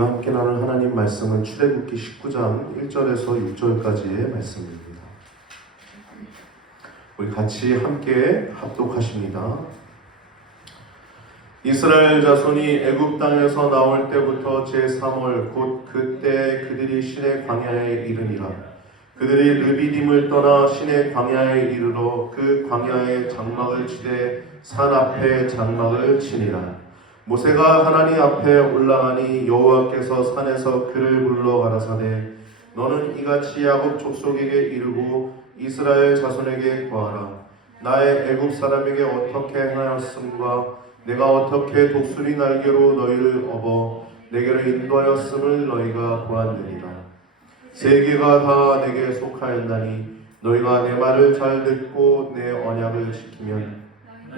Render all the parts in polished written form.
우리가 함께 나눌 하나님 말씀은 출애굽기 19장 1절에서 6절까지의 말씀입니다. 우리 같이 함께 합독하십니다. 이스라엘 자손이 애굽 땅에서 나올 때부터 제3월 곧 그때 그들이 시내 광야에 이르니라. 그들이 르비딤을 떠나 시내 광야에 이르러 그 광야에 장막을 치되 산 앞에 장막을 치니라. 모세가 하나님 앞에 올라가니 여호와께서 산에서 그를 불러 가라사대 너는 이같이 야곱 족속에게 이르고 이스라엘 자손에게 고하라. 나의 애굽 사람에게 어떻게 행하였음과 내가 어떻게 독수리 날개로 너희를 업어 내게로 인도하였음을 너희가 보았느니라. 세계가 다 내게 속하였나니 너희가 내 말을 잘 듣고 내 언약을 지키면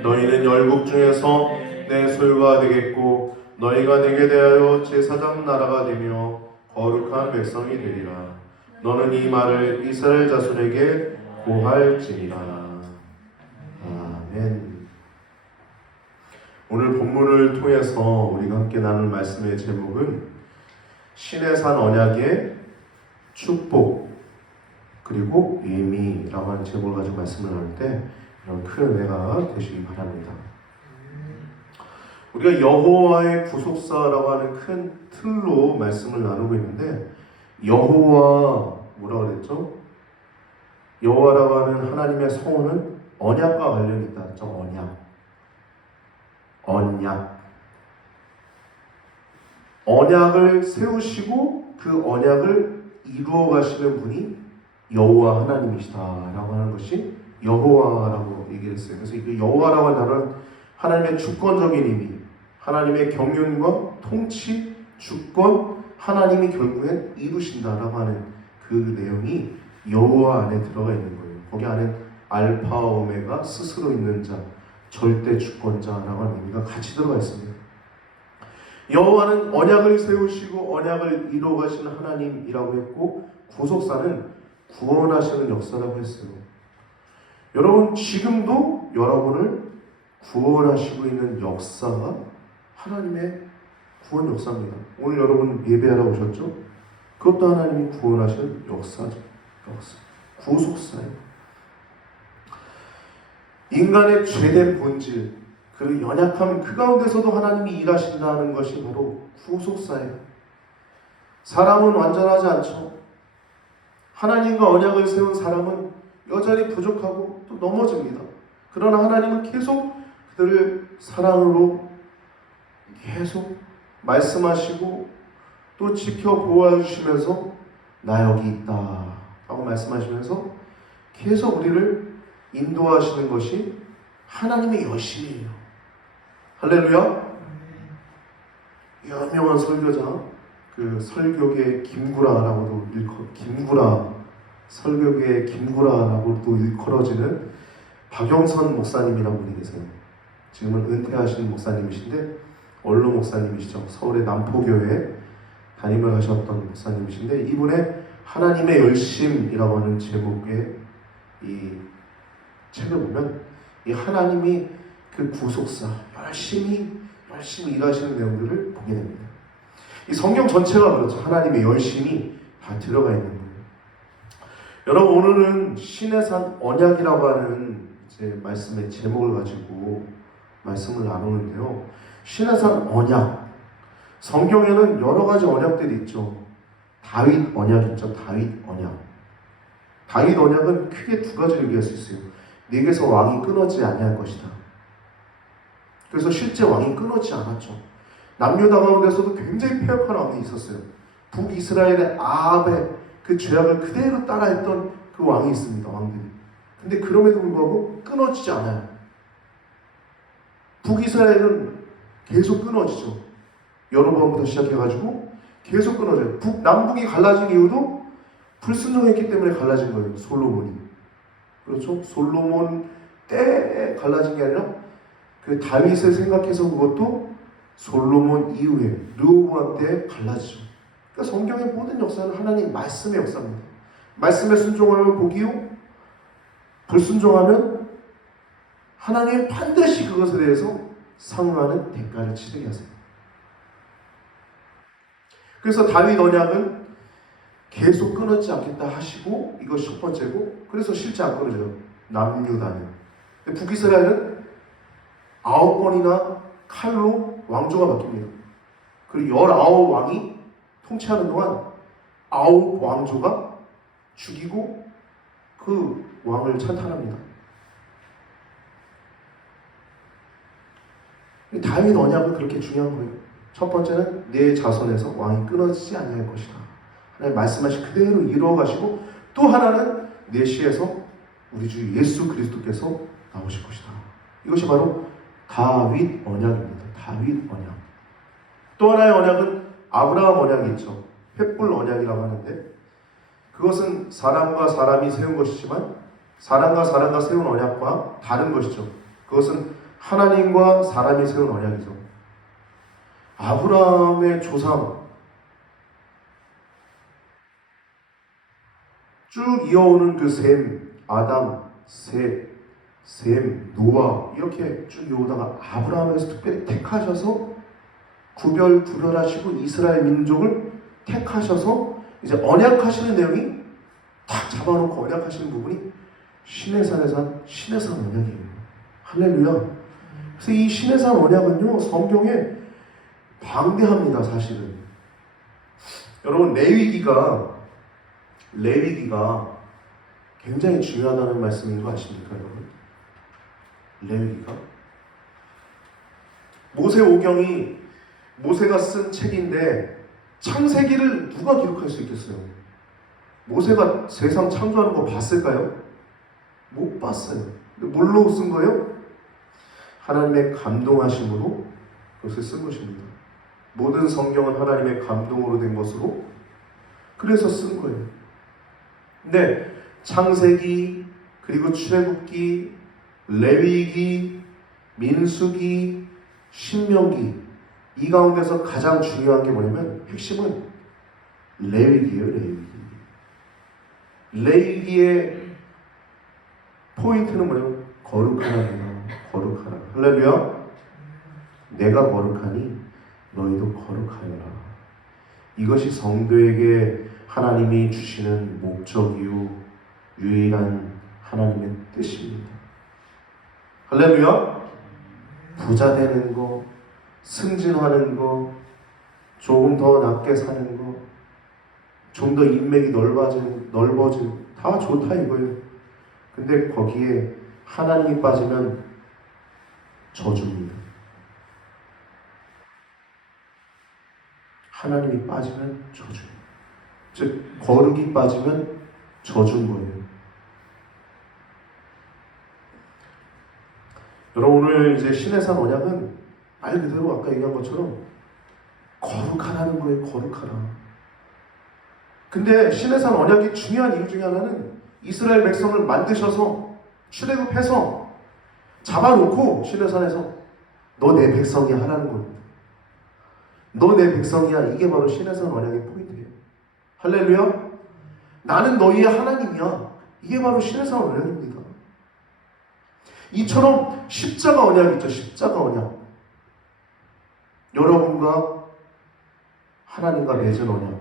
너희는 열국 중에서 내 소유가 되겠고 너희가 내게 대하여 제사장 나라가 되며 거룩한 백성이 되리라. 너는 이 말을 이스라엘 자손에게 고할지니라. 아멘. 오늘 본문을 통해서 우리가 함께 나눌 말씀의 제목은 시내산 언약의 축복 그리고 의미라고 하는 제목을 가지고 말씀을 나눌 때 이런 큰 은혜가 되시기 바랍니다. 우리가 여호와의 구속사라고 하는 큰 틀로 말씀을 나누고 있는데 여호와 뭐라고 그랬죠? 여호와라고 하는 하나님의 성호는 언약과 관련이 있다. 언약을 세우시고 그 언약을 이루어 가시는 분이 여호와 하나님이시다라고 하는 것이 여호와라고 얘기를 했어요. 그래서 이 여호와라고 하는 단어는 하나님의 주권적인 의미, 하나님의 경륜과 통치, 주권, 하나님이 결국엔 이루신다라고 하는 그 내용이 여호와 안에 들어가 있는 거예요. 거기 안에 알파 오메가 스스로 있는 자, 절대 주권자라고 하는 의미가 같이 들어가 있습니다. 여호와는 언약을 세우시고 언약을 이루어 가시는 하나님이라고 했고 구속사는 구원하시는 역사라고 했어요. 여러분 지금도 여러분을 구원하시고 있는 역사가 하나님의 구원 역사입니다. 오늘 여러분 예배하러 오셨죠? 그것도 하나님이 구원하신 역사죠. 구속사예요. 인간의 죄된 본질 그리고 연약함 그 가운데서도 하나님이 일하신다는 것이 바로 구속사예요. 사람은 완전하지 않죠. 하나님과 언약을 세운 사람은 여전히 부족하고 또 넘어집니다. 그러나 하나님은 계속 그들을 사랑으로 계속 말씀하시고 또 지켜보아 주시면서 나 여기 있다 라고 말씀하시면서 계속 우리를 인도하시는 것이 하나님의 여신이에요. 할렐루야. 유명한 설교자 그 설교계 김구라라고도 설교계 김구라라고도 일컬어지는 박영선 목사님이라는 분이 계세요. 지금은 은퇴하신 목사님이신데 원로 목사님이시죠. 서울의 남포교회에 담임을 하셨던 목사님이신데 이분의 하나님의 열심이라고 하는 제목의 이 책을 보면 이 하나님이 그 구속사 열심히 일하시는 내용들을 보게 됩니다. 이 성경 전체가 그렇죠. 하나님의 열심이 다 들어가 있는 거예요. 여러분 오늘은 시내산 언약이라고 하는 이제 말씀의 제목을 가지고 말씀을 나누는데요. 시내산 언약 성경에는 여러 가지 언약들이 있죠. 다윗 언약 있죠. 다윗 언약은 크게 두 가지를 얘기할 수 있어요. 네게서 왕이 끊어지지 아니할 것이다. 그래서 실제 왕이 끊어지지 않았죠. 남유다 가운데서도 굉장히 패역한 왕이 있었어요. 북이스라엘의 아합의 그 죄악을 그대로 따라했던 그 왕이 있습니다. 왕들이. 근데 그럼에도 불구하고 끊어지지 않아요. 북이스라엘은 계속 끊어지죠. 여로보암부터 시작해가지고 계속 끊어져요. 남북이 갈라진 이유도 불순종했기 때문에 갈라진 거예요. 솔로몬이. 그렇죠? 솔로몬 때에 갈라진 게 아니라 그 다윗을 생각해서 그것도 솔로몬 이후에 르호보암 때에 갈라지죠. 그러니까 성경의 모든 역사는 하나님 말씀의 역사입니다. 말씀에 순종하면 복이요, 불순종하면 하나님은 반드시 그것에 대해서 상응하는 대가를 치르게 하세요. 그래서 다윗 언약은 계속 끊어지지 않겠다 하시고 이것이 첫 번째고, 그래서 실제 안 끊어져요. 남유다는. 북이스라엘은 9번이나 칼로 왕조가 바뀝니다. 그리고 19왕이 통치하는 동안 9왕조가 죽이고 그 왕을 찬탄합니다. 다윗 언약은 그렇게 중요한 거예요. 첫 번째는 내 자손에서 왕이 끊어지지 아니할 것이다. 하나님 말씀하신 그대로 이루어가시고, 또 하나는 내 시에서 우리 주 예수 그리스도께서 나오실 것이다. 이것이 바로 다윗 언약입니다. 다윗 언약. 또 하나의 언약은 아브라함 언약이 있죠. 횃불 언약이라고 하는데, 그것은 사람과 사람이 세운 것이지만 사람과 사람과 세운 언약과 다른 것이죠. 그것은 하나님과 사람이 세운 언약이죠. 아브라함의 조상 쭉 이어오는 그 셈, 아담, 셈, 노아 이렇게 쭉 이어오다가 아브라함에서 특별히 택하셔서 구별하시고 이스라엘 민족을 택하셔서 이제 언약하시는 내용이 딱 잡아놓고 언약하시는 부분이 시내산 언약이에요. 할렐루야. 그래서 이 시내산 언약은요, 성경에 방대합니다. 사실은 여러분, 레위기가 굉장히 중요하다는 말씀인 거 아십니까, 여러분? 레위기가 모세오경이 모세가 쓴 책인데 창세기를 누가 기록할 수 있겠어요? 모세가 세상 창조하는 거 봤을까요? 못 봤어요. 근데 뭘로 쓴 거예요? 하나님의 감동하심으로 그것을 쓴 것입니다. 모든 성경은 하나님의 감동으로 된 것으로 그래서 쓴 거예요. 근데 창세기, 그리고 출애굽기, 레위기, 민수기, 신명기, 이 가운데서 가장 중요한 게 뭐냐면 핵심은 레위기예요. 레위기의 포인트는 뭐냐면 거룩하라. 거룩하라. 할렐루야. 내가 거룩하니 너희도 거룩하여라. 이것이 성도에게 하나님이 주시는 목적이요 유일한 하나님의 뜻입니다. 할렐루야. 부자 되는 거, 승진하는 거, 조금 더 낮게 사는 거, 좀 더 인맥이 넓어진 다 좋다 이거예요. 근데 거기에 하나님이 빠지면 저주입니다. 하나님이 빠지면 저주예요. 즉 거룩이 빠지면 저주인 거예요. 여러분, 오늘 이제 시내산 언약은 말 그대로 아까 얘기한 것처럼 거룩하라는 거예요. 거룩하라. 근데 시내산 언약이 중요한 이유 중에 하나는 이스라엘 백성을 만드셔서 출애굽해서 잡아놓고 시내산에서 너 내 백성이야 하라는 겁니다. 너 내 백성이야. 이게 바로 시내산 언약의 포인트예요. 할렐루야. 나는 너희의 하나님이야. 이게 바로 시내산 언약입니다. 이처럼 십자가 언약 있죠. 십자가 언약. 여러분과 하나님과 맺은 언약.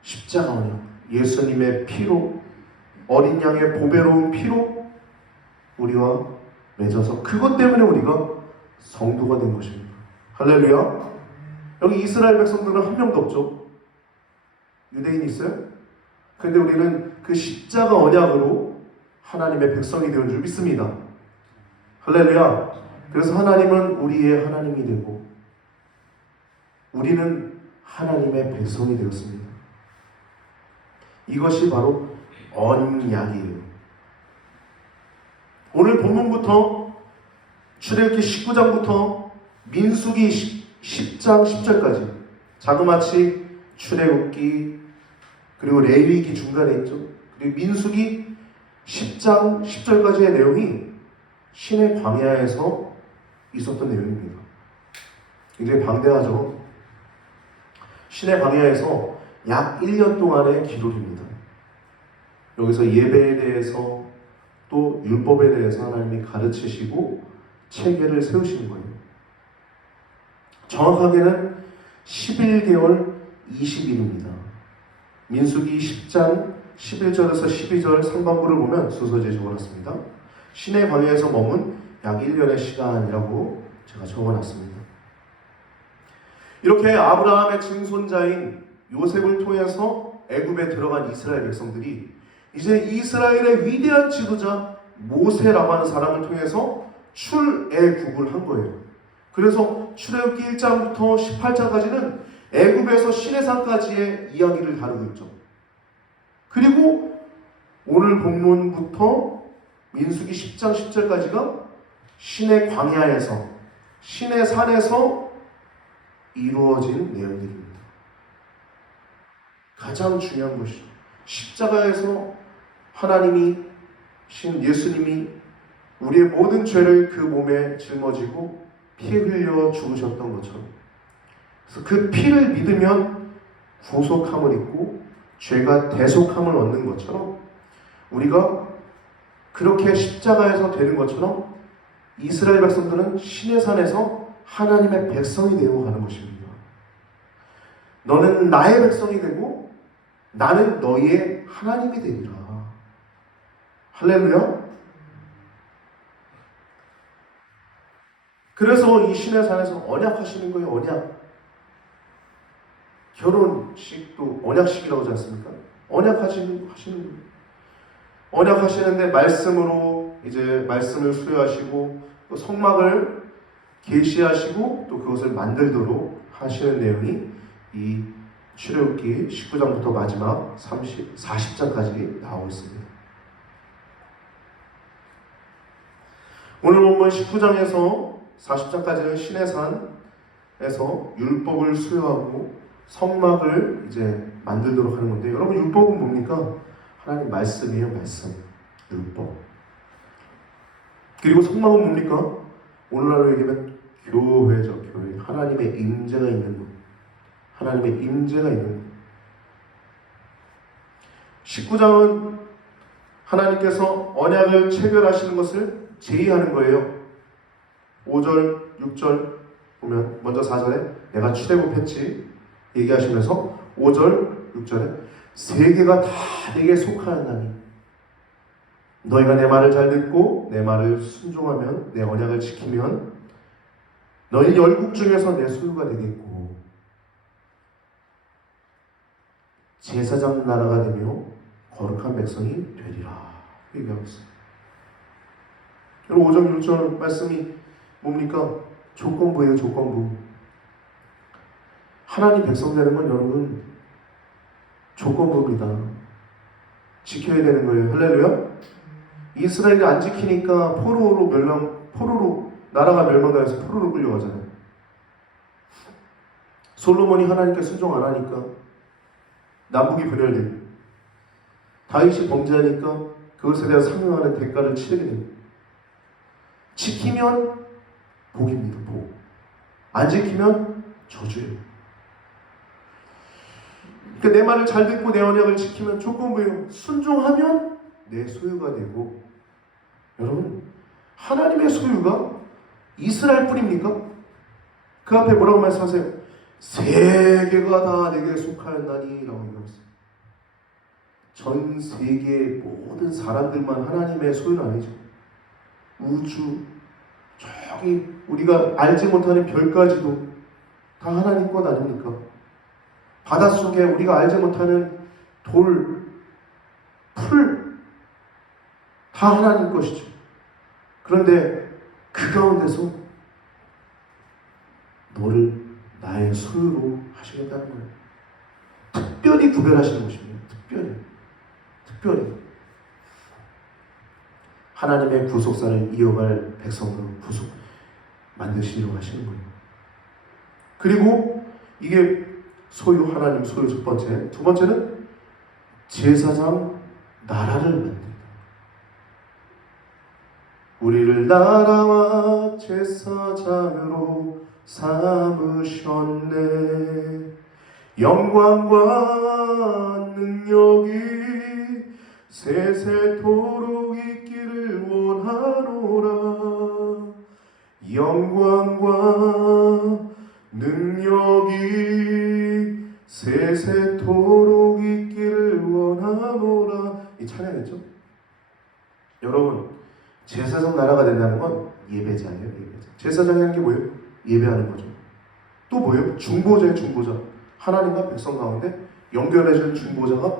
십자가 언약. 예수님의 피로, 어린 양의 보배로운 피로 우리와 맺어서 그것 때문에 우리가 성도가 된 것입니다. 할렐루야. 여기 이스라엘 백성들은 한 명도 없죠. 유대인이 있어요? 그런데 우리는 그 십자가 언약으로 하나님의 백성이 되는 줄 믿습니다. 할렐루야. 그래서 하나님은 우리의 하나님이 되고 우리는 하나님의 백성이 되었습니다. 이것이 바로 언약이에요. 오늘 본문부터 출애굽기 19장부터 민수기 10장 10절까지 자그마치 출애굽기 그리고 레위기 중간에 있죠. 그리고 민수기 10장 10절까지의 내용이 신의 광야에서 있었던 내용입니다. 굉장히 방대하죠. 신의 광야에서 약 1년 동안의 기록입니다. 여기서 예배에 대해서 또 율법에 대해서 하나님이 가르치시고 체계를 세우시는 거예요. 정확하게는 11개월 20일입니다. 민수기 10장 11절에서 12절 상반부를 보면 소서지에 적어놨습니다. 시내 광야에서 머문 약 1년의 시간이라고 제가 적어놨습니다. 이렇게 아브라함의 증손자인 요셉을 통해서 애굽에 들어간 이스라엘 백성들이 이제 이스라엘의 위대한 지도자 모세라고 하는 사람을 통해서 출애굽을 한 거예요. 그래서 출애굽기 1장부터 18장까지는 애굽에서 시내산까지의 이야기를 다루고 있죠. 그리고 오늘 본문부터 민수기 10장 10절까지가 시내 광야에서 시내 산에서 이루어진 내용들입니다. 가장 중요한 것이죠. 십자가에서 하나님이 신 예수님이 우리의 모든 죄를 그 몸에 짊어지고 피 흘려 죽으셨던 것처럼, 그래서 그 피를 믿으면 구속함을 입고 죄가 대속함을 얻는 것처럼 우리가 그렇게 십자가에서 되는 것처럼 이스라엘 백성들은 시내산에서 하나님의 백성이 되어 가는 것입니다. 너는 나의 백성이 되고 나는 너희의 하나님이 되리라. 할렐루야. 그래서 이 시내산에서 언약하시는 거예요. 언약. 결혼식도 언약식이라고 하지 않습니까? 언약하시는 거예요. 언약하시는데 말씀으로 이제 말씀을 수여하시고 또 성막을 계시하시고 또 그것을 만들도록 하시는 내용이 이 출애굽기 19장부터 마지막 40장까지 나오고 있습니다. 오늘 본문 19장에서 40장까지는 시내산에서 율법을 수여하고 성막을 이제 만들도록 하는 건데, 여러분 율법은 뭡니까? 하나님 말씀이에요. 말씀. 율법. 그리고 성막은 뭡니까? 오늘날로 얘기하면 교회죠. 교회. 하나님의 임재가 있는 것. 하나님의 임재가 있는 것. 19장은 하나님께서 언약을 체결하시는 것을 제의하는 거예요. 5절, 6절 보면 먼저 4절에 내가 출애굽했지 얘기하시면서 5절, 6절에 세계가 다 내게 속하였나니 너희가 내 말을 잘 듣고 내 말을 순종하면 내 언약을 지키면 너희 열국 중에서 내 소유가 되겠고 제사장 나라가 되며 거룩한 백성이 되리라 얘기하고 있어요. 여러분 5절, 6절 말씀이 뭡니까? 조건부예요. 조건부. 하나님 백성 되는 건 여러분 조건부입니다. 지켜야 되는 거예요. 할렐루야. 이스라엘이 안 지키니까 포로로 나라가 멸망당해서 포로로 끌려가잖아요. 솔로몬이 하나님께 순종 안 하니까 남북이 분열되고 다윗이 범죄하니까 그것에 대한 상응하는 대가를 치르게 됩니다. 지키면 복입니다. 복. 안 지키면 저주예요. 그러니까 내 말을 잘 듣고 내 언약을 지키면 조건부예요. 순종하면 내 소유가 되고, 여러분 하나님의 소유가 이스라엘 뿐입니까? 그 앞에 뭐라고 말씀하세요? 세계가 다 내게 속하였나니 라고 얘기했어요. 전 세계의 모든 사람들만 하나님의 소유는 아니죠. 우주, 저기 우리가 알지 못하는 별까지도 다 하나님 것 아닙니까? 바닷속에 우리가 알지 못하는 돌, 풀, 다 하나님 것이죠. 그런데 그 가운데서 너를 나의 소유로 하시겠다는 거예요. 특별히 구별하시는 것입니다. 특별히 하나님의 구속사를 이어갈 백성으로 구속 만드시려고 하시는 거예요. 그리고 이게 소유, 하나님 소유 첫 번째. 두 번째는 제사장 나라를 만든다. 우리를 나라와 제사장으로 삼으셨네. 영광과 능력이 세세토록 있기를 원하노라. 영광과 능력이 세세토록 있기를 원하노라. 이 찬양이죠. 여러분, 제사장 나라가 된다는 건 예배자예요. 예배자. 제사장이 하는 게 뭐예요? 예배하는 거죠. 또 뭐예요? 중보자예요. 중보자. 하나님과 백성 가운데 연결해주는 중보자가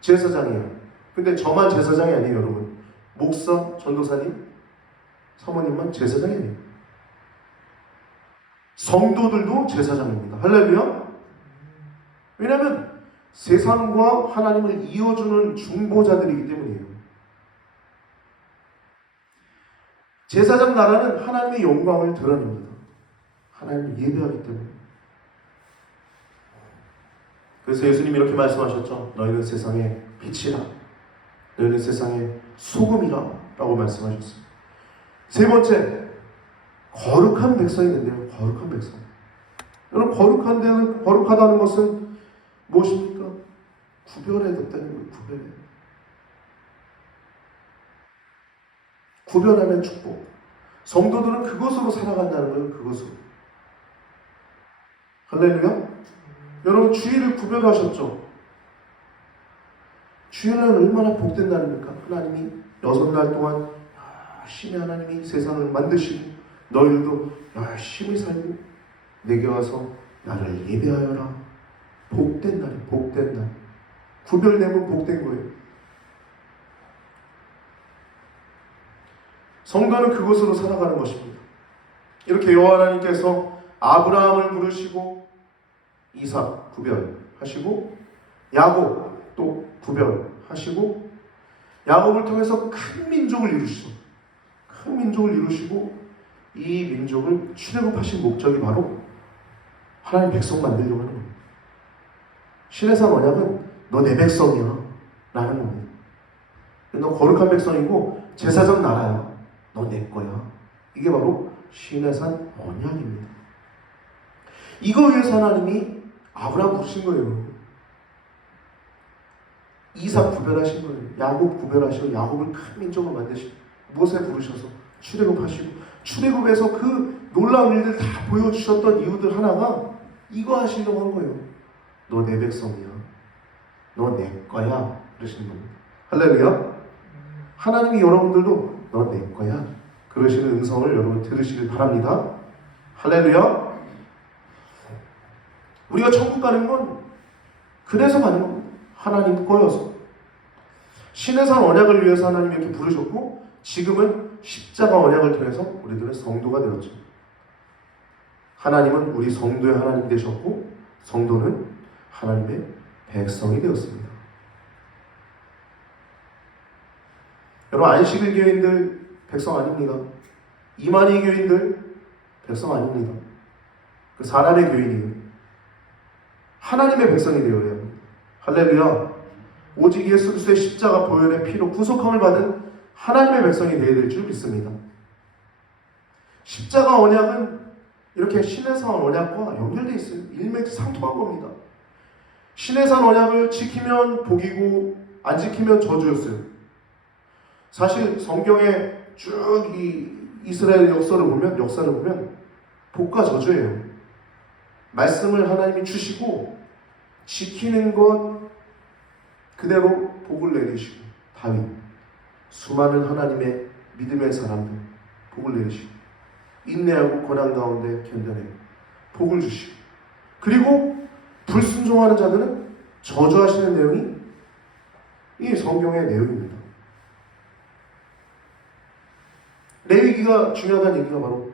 제사장이에요. 근데 저만 제사장이 아니에요. 여러분, 목사, 전도사님, 사모님만 제사장이 아니에요. 성도들도 제사장입니다. 할렐루야. 왜냐하면 세상과 하나님을 이어주는 중보자들이기 때문이에요. 제사장 나라는 하나님의 영광을 드러냅니다. 하나님을 예배하기 때문에. 그래서 예수님이 이렇게 말씀하셨죠. 너희는 세상의 빛이라, 너희는 세상의 소금이라 라고 말씀하셨어요. 세 번째, 거룩한 백성이 된대요. 거룩한 백성. 여러분, 거룩하다는 것은 무엇입니까? 구별해야 됐다는 거예요. 구별하면 축복. 성도들은 그것으로 살아간다는 거예요. 그것으로. 할렐루야. 여러분, 주일을 구별하셨죠? 주일날 얼마나 복된 날입니까? 하나님이 6날 동안 열심히 하나님이 세상을 만드시고 너희들도 열심히 살고 내게 와서 나를 예배하여라. 복된 날이 복된 날. 구별되면 복된 거예요. 성도는 그것으로 살아가는 것입니다. 이렇게 여호와 하나님께서 아브라함을 부르시고 이삭 구별하시고 야곱 또 구별하시고 야곱을 통해서 큰 민족을 이루시고 큰 민족을 이루시고 이 민족을 출애굽하신 목적이 바로 하나님 백성 만들려고 하는 겁니다. 신의 언약은 너 내 백성이야 라는 겁니다. 너 거룩한 백성이고 제사장 나라야. 너 내 거야. 이게 바로 신의 산 언약입니다. 이거 위해서 하나님이 아브라함 부르신 거예요. 이삭 구별하신 거예요. 야곱 구별하시고 야곱을 큰 민족으로 만드시고 모세 부르셔서 출애굽하시고 출애굽에서 그 놀라운 일들 다 보여주셨던 이유들 하나가 이거 하시려고 한 거예요. 너 내 백성이야. 너 내 거야. 그러시는 겁니다. 할렐루야. 하나님이 여러분들도 너 내 거야. 그러시는 음성을 여러분 들으시길 바랍니다. 할렐루야. 우리가 천국 가는 건 그래서 가는 겁니다. 하나님 거여서. 신의 산 언약을 위해서 하나님이 이렇게 부르셨고 지금은 십자가 언약을 통해서 우리들은 성도가 되었죠. 하나님은 우리 성도의 하나님 되셨고 성도는 하나님의 백성이 되었습니다. 여러분, 안식일 교인들 백성 아닙니다. 이만희 교인들 백성 아닙니다. 그 사람의 교인이에요. 하나님의 백성이 되어야 합니다. 할렐루야. 오직 예수 그리스도의 십자가 보혈의 피로 구속함을 받은 하나님의 백성이 되어야 될 줄 믿습니다. 십자가 언약은 이렇게 신의 산 언약과 연결되어 있어요. 일맥상통한 겁니다. 신의 산 언약을 지키면 복이고 안 지키면 저주였어요. 사실 성경에 쭉 이 이스라엘 역사를 보면 복과 저주예요. 말씀을 하나님이 주시고 지키는 것 그대로 복을 내리시고 다윗 수많은 하나님의 믿음의 사람들 복을 내리시고 인내하고 고난 가운데 견뎌내고 복을 주시고 그리고 불순종하는 자들은 저주하시는 내용이 이 성경의 내용입니다. 레위기가 중요하다는 얘기가 바로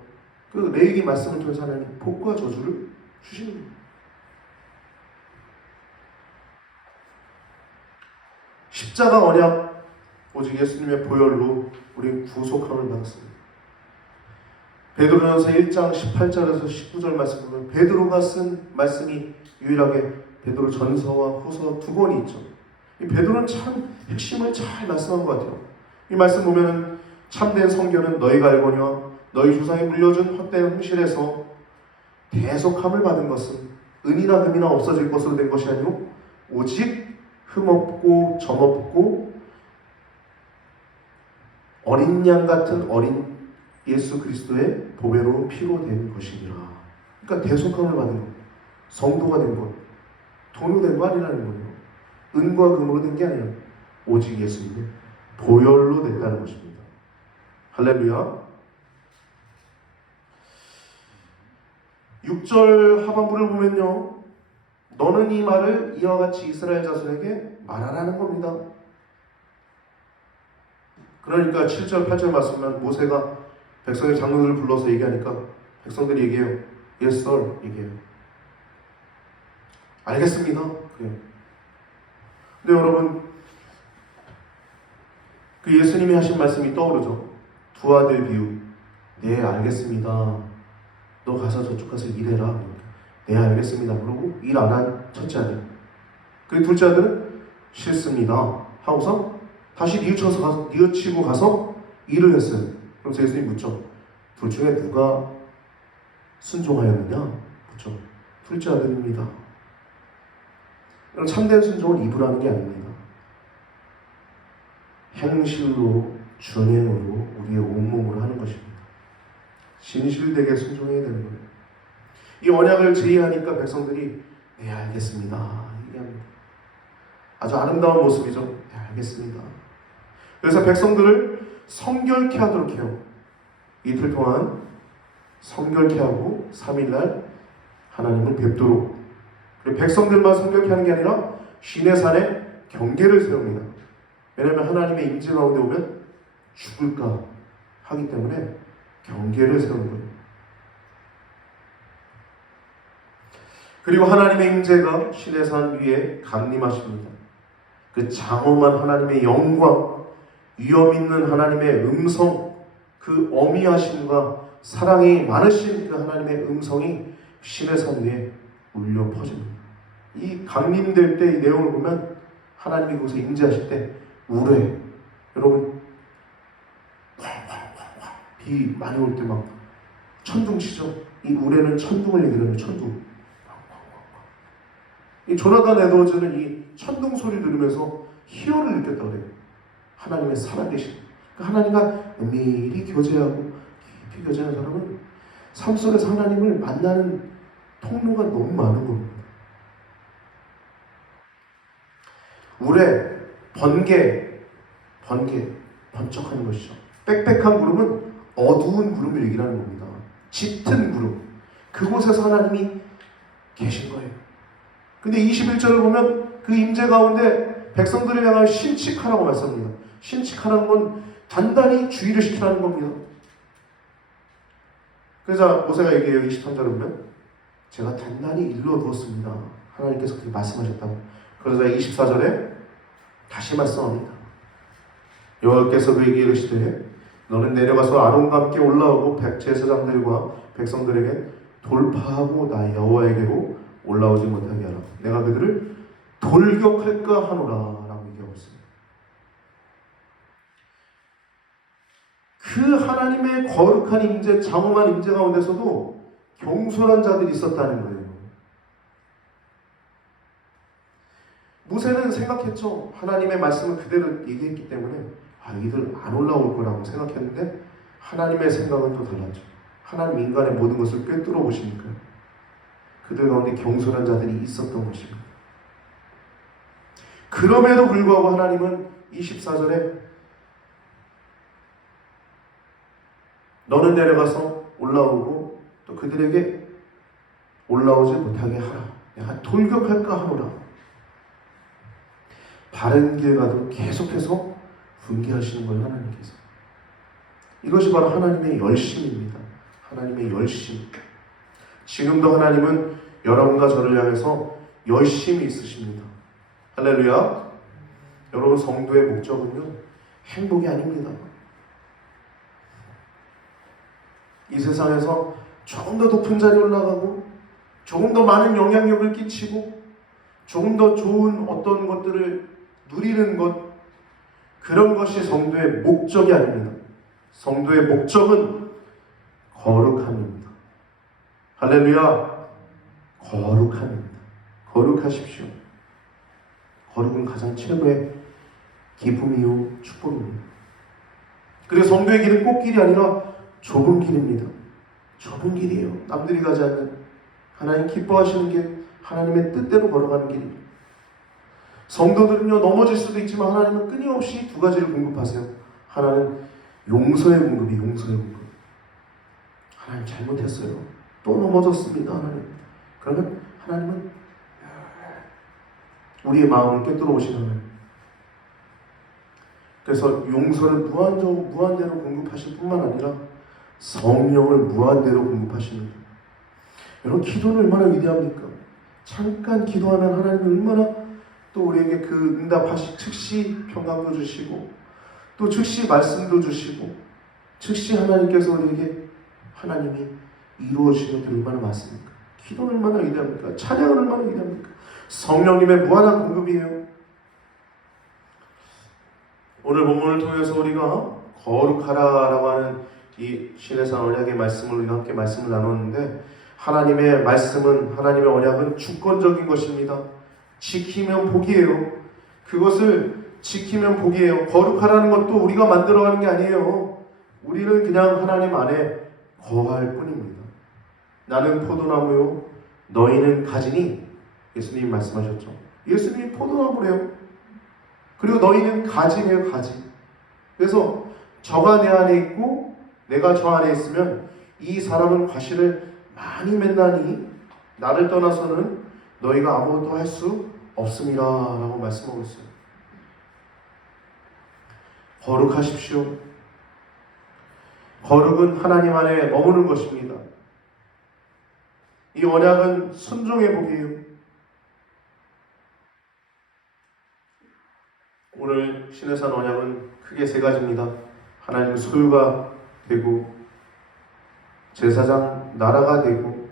그 레위기 말씀을 통해서 하나님 복과 저주를 주시는 겁니다. 십자가 언약 오직 예수님의 보혈로 우리 구속함을 받았습니다. 베드로전서 1장 18절에서 19절 말씀 보면 베드로가 쓴 말씀이 유일하게 베드로 전서와 후서 두 권이 있죠. 이 베드로는 참 핵심을 잘 말씀한 것 같아요. 이 말씀 보면 참된 성경은 너희가 알거니와 너희 조상이 물려준 헛된 홍실에서 대속함을 받은 것은 은이나 금이나 없어질 것으로 된 것이 아니오 오직 흠없고 점없고 어린 양 같은 어린 예수 그리스도의 보배로운 피로 된 것이니라. 그러니까 대속함을 받은 것, 성도가 된 것, 돈으로 된 거 아니라는 거예요. 은과 금으로 된 게 아니라 오직 예수님의 보혈로 됐다는 것입니다. 할렐루야. 6절 하반부를 보면요, 너는 이 말을 이와 같이 이스라엘 자손에게 말하라는 겁니다. 그러니까 7절 8절 말씀은 모세가 백성의 장로들을 불러서 얘기하니까 백성들이 얘기해요. Yes sir 얘기해요. 알겠습니다. 그래요. 근데 여러분, 그 예수님이 하신 말씀이 떠오르죠. 두 아들 비유. 네 알겠습니다. 너 가서 저쪽 가서 일해라. 네 알겠습니다. 그러고 일 안 한 첫째 아들. 그 둘째 아들은 싫습니다 하고서 다시 뉘우치고 가서 일을 했어요. 그럼 예수님이 묻죠. 둘 중에 누가 순종하였느냐? 묻죠. 둘째 아들입니다. 그럼 참된 순종은 입으로 게 아닙니다. 행실로, 준행으로, 우리의 온몸으로 하는 것입니다. 진실되게 순종해야 되는 거예요. 이 언약을 제의하니까 백성들이 네 알겠습니다 얘기합니다. 아주 아름다운 모습이죠. 네 알겠습니다. 그래서 백성들을 성결케 하도록 해요. 이틀 동안 성결케 하고 3일날 하나님을 뵙도록. 그리고 백성들만 성결케 하는 게 아니라 시내산에 경계를 세웁니다. 왜냐하면 하나님의 임재 가운데 오면 죽을까 하기 때문에 경계를 세우는 거예요. 그리고 하나님의 임재가 시내산 위에 강림하십니다. 그 장엄한 하나님의 영광, 위엄 있는 하나님의 음성, 그 어미하심과 사랑이 많으신 그 하나님의 음성이 시내산 위에 울려 퍼집니다. 이 강림될 때 이 내용을 보면 하나님이 거기서 임재하실 때 우레, 여러분 비 많이 올 때 막 천둥 치죠. 이 우레는 천둥을 얘기하는 천둥. 이 조나단 에드워즈는 이 천둥 소리 들으면서 희열을 느꼈다 그래요. 하나님의 살아계신 그 하나님과 은밀히 교제하고 깊이 교제하는 사람은 삶 속에서 하나님을 만나는 통로가 너무 많은 겁니다. 우레, 번쩍하는 것이죠. 빽빽한 구름은 어두운 구름을 얘기하는 겁니다. 짙은 구름, 그곳에서 하나님이 계신 거예요. 근데 21절을 보면 그 임재 가운데 백성들을 향하여 신칙하라고 말씀합니다. 신칙하라는 건 단단히 주의를 시키라는 겁니다. 그래서 모세가 얘기해요. 23절을 보면 제가 단단히 일러두었습니다. 하나님께서 그렇게 말씀하셨다고. 그러자 24절에 다시 말씀합니다. 여호와께서 그에게 이르시되 너는 내려가서 아론과 함께 올라오고 제사장들과 백성들에게 돌파하고 나 여호와에게로 올라오지 못하게 하라. 내가 그들을 돌격할까 하노라 라고 얘기하고 있습니다. 그 하나님의 거룩한 임재, 장엄한 임재 가운데서도 경솔한 자들이 있었다는 거예요. 모세는 생각했죠. 하나님의 말씀을 그대로 얘기했기 때문에 이들 안 올라올 거라고 생각했는데 하나님의 생각은 또 달랐죠. 하나님 인간의 모든 것을 꿰뚫어 보시니까 그들 가운데 경솔한 자들이 있었던 것입니다. 그럼에도 불구하고 하나님은 24절에 너는 내려가서 올라오고 또 그들에게 올라오지 못하게 하라. 내가 돌격할까 하노라. 바른 길 가도 계속해서 분개하시는 거예요. 하나님께서. 이것이 바로 하나님의 열심입니다. 하나님의 열심. 지금도 하나님은 여러분과 저를 향해서 열심이 있으십니다. 할렐루야. 여러분, 성도의 목적은요, 행복이 아닙니다. 이 세상에서 조금 더 높은 자리에 올라가고 조금 더 많은 영향력을 끼치고 조금 더 좋은 어떤 것들을 누리는 것, 그런 것이 성도의 목적이 아닙니다. 성도의 목적은 거룩함입니다. 할렐루야. 거룩함입니다. 거룩하십시오. 거룩은 가장 최고의 기쁨이요 축복입니다. 그래서 성도의 길은 꽃길이 아니라 좁은 길입니다. 좁은 길이에요. 남들이 가지 않는 하나님 기뻐하시는 게 하나님의 뜻대로 걸어가는 길입니다. 성도들은요, 넘어질 수도 있지만 하나님은 끊임없이 두 가지를 공급하세요. 하나는 용서의 공급이 용서의 공급. 하나님 잘못했어요. 또 넘어졌습니다. 하나님. 그러면 하나님은 우리의 마음을 꿰뚫어 오시는 하나님. 그래서 용서를 무한대로 공급하실 뿐만 아니라 성령을 무한대로 공급하십니다. 여러분, 기도는 얼마나 위대합니까? 잠깐 기도하면 하나님이 얼마나 또 우리에게 그 응답하시 즉시 평강도 주시고 또 즉시 말씀도 주시고 즉시 하나님께서 우리에게 하나님이 이루어지는 게 얼마나 많습니까? 기도는 얼마나 위대합니까? 찬양은 얼마나 위대합니까? 성령님의 무한한 공급이에요. 오늘 본문을 통해서 우리가 거룩하라라고 하는 이 신해산 언약의 말씀을 우리가 함께 말씀을 나눴는데, 하나님의 말씀은, 하나님의 언약은 주권적인 것입니다. 지키면 복이에요. 그것을 지키면 복이에요. 거룩하라는 것도 우리가 만들어가는 게 아니에요. 우리는 그냥 하나님 안에 거할 뿐입니다. 나는 포도나무요, 너희는 가지니, 예수님이 말씀하셨죠. 예수님이 포도나무래요. 그리고 너희는 가지래요, 가지. 그래서 저가 내 안에 있고 내가 저 안에 있으면 이 사람은 과실을 많이 맺나니 나를 떠나서는 너희가 아무것도 할 수 없음이라 라고 말씀하고 있어요. 거룩하십시오. 거룩은 하나님 안에 머무는 것입니다. 이 언약은 순종의 복이에요. 오늘 신해산 언약은 크게 세 가지입니다. 하나님 소유가 되고, 제사장 나라가 되고,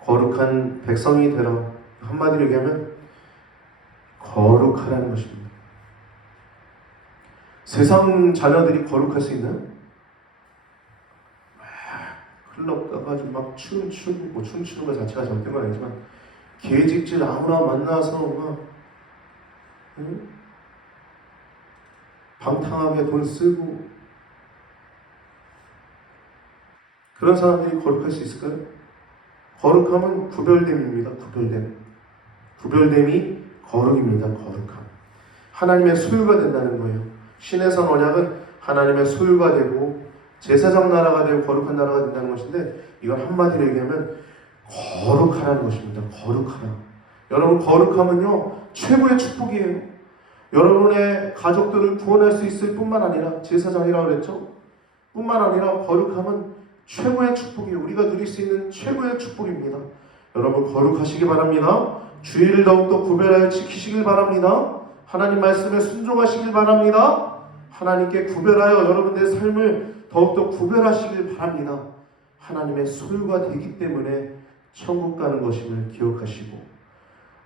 거룩한 백성이 되라. 한마디로 얘기하면 거룩하라는 것입니다. 세상 자녀들이 거룩할 수 있나요? 클럽 가가지고 막 춤추고, 뭐 춤추는 것 자체가 잘못된 건 아니지만 계직질 아무나 만나서 막 방탕하게 돈 쓰고, 그런 사람들이 거룩할 수 있을까요? 거룩함은 구별됨입니다. 구별됨이 거룩입니다. 거룩함. 하나님의 소유가 된다는 거예요. 신해산 언약은 하나님의 소유가 되고 제사장 나라가 되고 거룩한 나라가 된다는 것인데, 이걸 한마디로 얘기하면 거룩하라는 것입니다. 거룩하라. 여러분, 거룩함은요 최고의 축복이에요. 여러분의 가족들을 구원할 수 있을 뿐만 아니라, 제사장이라고 그랬죠? 뿐만 아니라 거룩함은 최고의 축복이에요. 우리가 누릴 수 있는 최고의 축복입니다. 여러분, 거룩하시기 바랍니다. 주의를 더욱더 구별하여 지키시길 바랍니다. 하나님 말씀에 순종하시길 바랍니다. 하나님께 구별하여 여러분들의 삶을 더욱더 구별하시길 바랍니다. 하나님의 소유가 되기 때문에 천국 가는 것임을 기억하시고,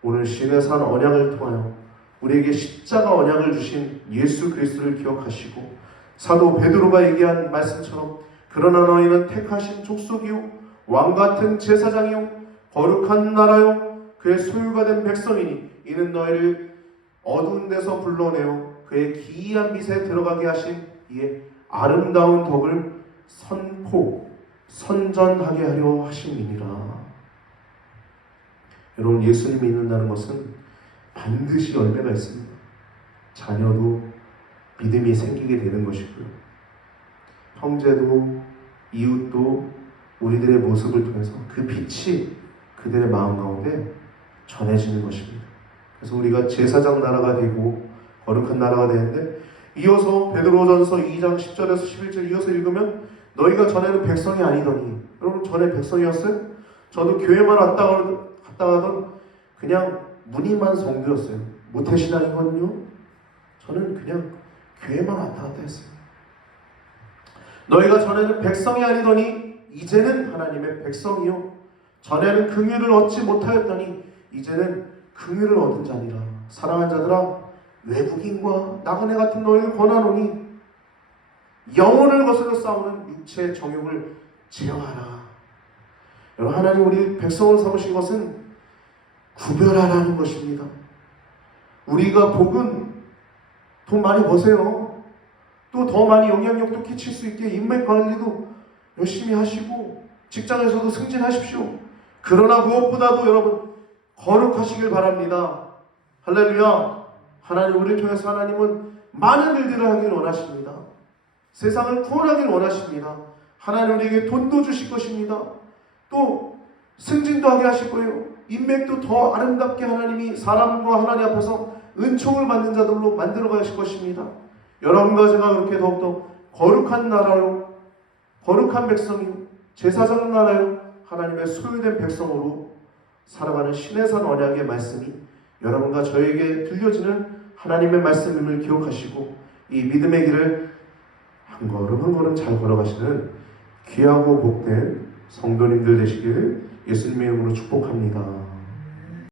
오늘 신해산 언약을 통하여 우리에게 십자가 언약을 주신 예수 그리스도를 기억하시고, 사도 베드로가 얘기한 말씀처럼 그러나 너희는 택하신 족속이요 왕같은 제사장이요 거룩한 나라요 그의 소유가 된 백성이니 이는 너희를 어두운 데서 불러내어 그의 기이한 빛에 들어가게 하신 이의 아름다운 덕을 선전하게 하려 하심이니라. 여러분, 예수님 믿는다는 것은 반드시 열매가 있습니다. 자녀도 믿음이 생기게 되는 것이고요, 형제도 이웃도 우리들의 모습을 통해서 그 빛이 그들의 마음 가운데 전해지는 것입니다. 그래서 우리가 제사장 나라가 되고 거룩한 나라가 되는데, 이어서 베드로전서 2장 10절에서 11절 이어서 읽으면 너희가 전에는 백성이 아니더니, 여러분 전에 백성이었어요? 저도 교회만 갔다 가던 그냥 무늬만 성도였어요. 모태신앙이거든요. 저는 그냥 교회만 왔다 갔다 했어요. 너희가 전에는 백성이 아니더니 이제는 하나님의 백성이요 전에는 긍휼을 얻지 못하였더니 이제는 긍휼을 얻은 자니라. 사랑하는 자들아, 외국인과 나그네 같은 너희를 권하노니 영혼을 거스려 싸우는 육체의 정욕을 제어하라. 여러분, 하나님 우리 백성을 삼으신 것은 구별하라는 것입니다. 우리가 복은 돈 많이 버세요. 또 더 많이 영향력도 끼칠 수 있게 인맥 관리도 열심히 하시고 직장에서도 승진하십시오. 그러나 무엇보다도 여러분 거룩하시길 바랍니다. 할렐루야. 하나님 우리를 통해서 하나님은 많은 일들을 하길 원하십니다. 세상을 구원하길 원하십니다. 하나님 우리에게 돈도 주실 것입니다. 또 승진도 하게 하실 거예요. 인맥도 더 아름답게 하나님이 사람과 하나님 앞에서 은총을 받는 자들로 만들어 가실 것입니다. 여러분과 제가 그렇게 더욱더 거룩한 나라요, 거룩한 백성이요, 제사장 나라요, 하나님의 소유된 백성으로 살아가는 신의 산 언약의 말씀이 여러분과 저에게 들려지는 하나님의 말씀임을 기억하시고 이 믿음의 길을 한 걸음 한 걸음 잘 걸어가시는 귀하고 복된 성도님들 되시기를 예수님의 이름으로 축복합니다.